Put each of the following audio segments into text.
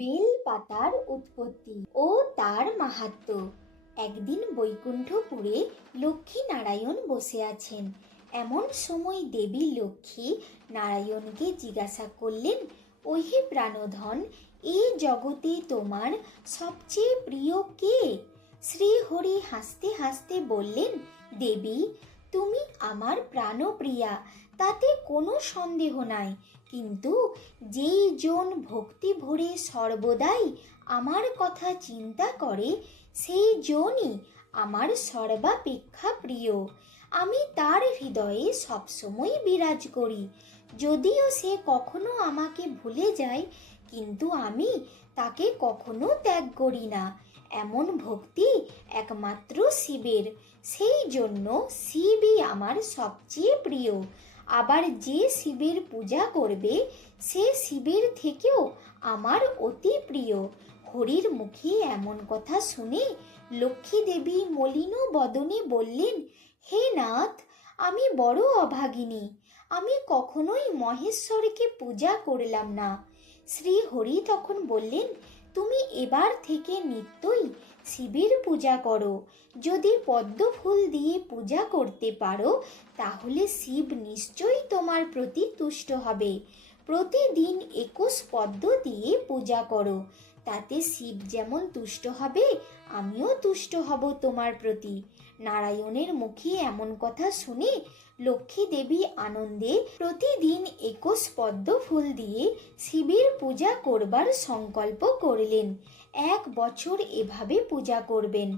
Bell পাতার উৎপত্তি ও তার মাহাত্ম্য। একদিন বৈকুণ্ঠপুরে লক্ষ্মী নারায়ণ বসে আছেন। এমন সময় দেবী লক্ষ্মী নারায়ণকে জিজ্ঞাসা করলেন, ওহে প্রাণধন, এই জগতে তোমার সবচেয়ে প্রিয় কে? শ্রীহরি হাসতে হাসতে বললেন, দেবী, তুমি আমার প্রাণপ্রিয়া, তাতে কোনো সন্দেহ নাই। কিন্তু যেই জন ভক্তি ভরে সর্বদাই আমার কথা চিন্তা করে, সেই জনই আমার সর্বাপেক্ষা প্রিয়। আমি তার হৃদয়ে সবসময় বিরাজ করি। যদিও সে কখনো আমাকে ভুলে যায়, কিন্তু আমি তাকে কখনো ত্যাগ করি না। এমন ভক্তি একমাত্র শিবের, সেই জন্য শিবই আমার সবচেয়ে প্রিয়। আবার যে শিবের পূজা করবে, সে শিবের থেকেও আমার অতি প্রিয়। হরির মুখে এমন কথা শুনে লক্ষ্মী দেবী মলিন বদনে বললেন, হে নাথ, আমি বড় অভাগিনী। আমি কখনোই মহেশ্বরকে পূজা করলাম না। শ্রীহরি তখন বললেন, তুমি এবার থেকে নিত্যই শিবের পূজা করো। যদি পদ্ম ফুল দিয়ে পূজা করতে পারো, তাহলে শিব নিশ্চয়ই তোমার প্রতি তুষ্ট হবে। প্রতিদিন 21 পদ্ম দিয়ে পূজা করো, তাতে শিব যেমন তুষ্ট হবে, আমিও তুষ্ট হব তোমার প্রতি। নারায়ণের মুখে এমন কথা শুনে লক্ষ্মী দেবী আনন্দে প্রতিদিন 21 পদ্ম ফুল দিয়ে শিবের পূজা করবার সংকল্প করলেন। 1 বছর এভাবে পূজা করবেন।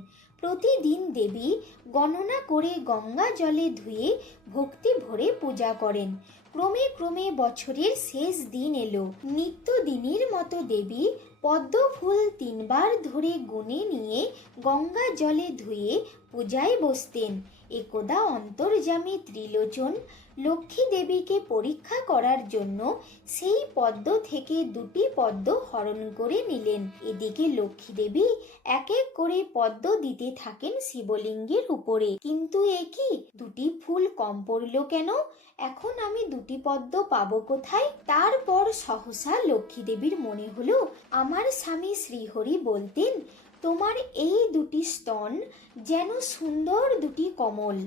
প্রতিদিন দেবী গণনা করে গঙ্গা জলে ধুয়ে ভক্তি ভরে পূজা করেন। ক্রমে ক্রমে বছরের শেষ দিন এলো। নিত্যদিনের মতো দেবী পদ্ম ফুল 3 বার ধরে গুনে নিয়ে গঙ্গা জলে ধুয়ে পূজায় বসতেন। একদা অন্তর্যামী ত্রিলোচন লক্ষ্মী দেবীকে পরীক্ষা করার জন্য সেই পদ্ম থেকে 2টি পদ্ম হরণ করে নিলেন। এদিকে লক্ষ্মী দেবী এক এক করে পদ্ম দিতে থাকেন শিবলিঙ্গের উপরে। কিন্তু এ কি, 2টি ফুল কম পড়ল কেন? এখন আমি 2টি পদ্ম পাবো কোথায়? তারপর সহসা লক্ষ্মী দেবীর মনে হলো, আমার স্বামী শ্রীহরি বলতেন, তোমার এই 2টি স্তন যেন সুন্দর 2টি কমল।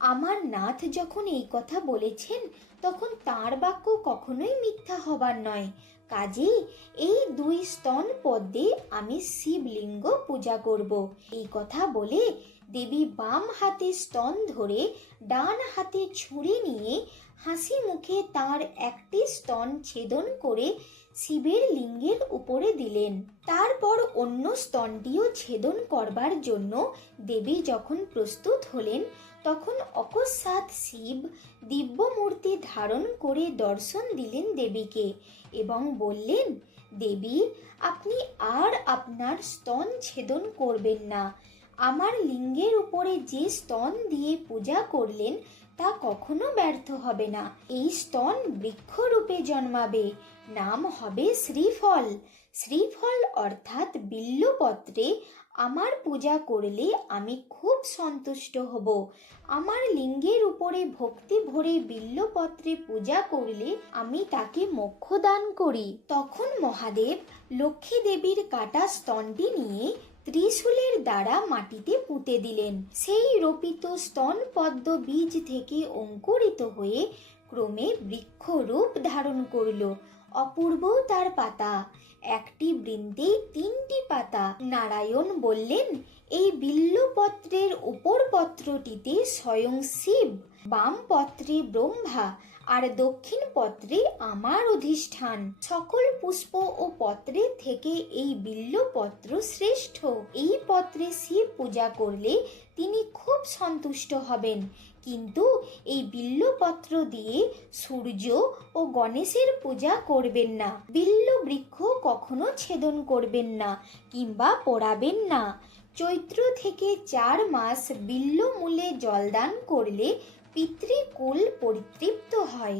আমার নাথ যখন এই কথা বলেছেন, তখন তাঁর বাক্য কখনোই মিথ্যা হবার নয়। কাজেই এই 2 স্তন পদ্মে আমি শিবলিঙ্গ পূজা করব। এই কথা বলে দেবী বাম হাতে স্তন ধরে ডান হাতে ছুরি নিয়ে হাসি মুখে তার একটি স্তন ছেদন করে শিবের লিঙ্গের উপরে দিলেন। তারপর অন্য স্তনটিও ছেদন করবার জন্য দেবী যখন প্রস্তুত হলেন, তখন অকস্মাৎ শিব দিব্য মূর্তি ধারণ করে দর্শন দিলেন দেবীকে এবং বললেন, দেবী, আপনি আর আপনার স্তন ছেদন করবেন না। আমার লিঙ্গের উপরে যে স্তন দিয়ে পূজা করলেন, তা কখনো ব্যর্থ হবে না। এই স্তন বৃক্ষরূপে জন্মাবে, নাম হবে শ্রীফল। শ্রীফল অর্থাৎ বিল্লপত্রে আমার পূজা করলে আমি খুব সন্তুষ্ট হব। আমার লিঙ্গের উপরে ভক্তি ভরে বিল্লপত্রে পূজা করলে আমি তাকে মোক্ষ দান করি। তখন মহাদেব লক্ষ্মী দেবীর কাটা স্তনটি নিয়ে ত্রিশূলের দ্বারা মাটিতে পুঁতে দিলেন। সেই রোপিত স্তন পদ্ম বীজ থেকে অঙ্কুরিত হয়ে ক্রমে বৃক্ষ রূপ ধারণ করল। অপূর্ব তার পাতা, একটি বৃন্তে 3টি পাতা। নারায়ণ বললেন, এই বিল্লপত্রের উপর পত্রটিতে স্বয়ং শিব, বাম পত্রে ব্রহ্মা আর দক্ষিণ পত্রে আমার অধিষ্ঠান। সকল পুষ্প ও পত্রের থেকে এই বিল্লপত্র শ্রেষ্ঠ। এই পত্রে শিব পূজা করলে তিনি খুব সন্তুষ্ট হবেন। কিন্তু এই বিল্লপত্র দিয়ে সূর্য ও গণেশের পূজা করবেন না। বিল্ল বৃক্ষ কখনো ছেদন করবেন না কিংবা পোড়াবেন না। চৈত্র থেকে 4 মাস বিল্ল মূলে জলদান করলে পিতৃকুল পরিতৃপ্ত হয়।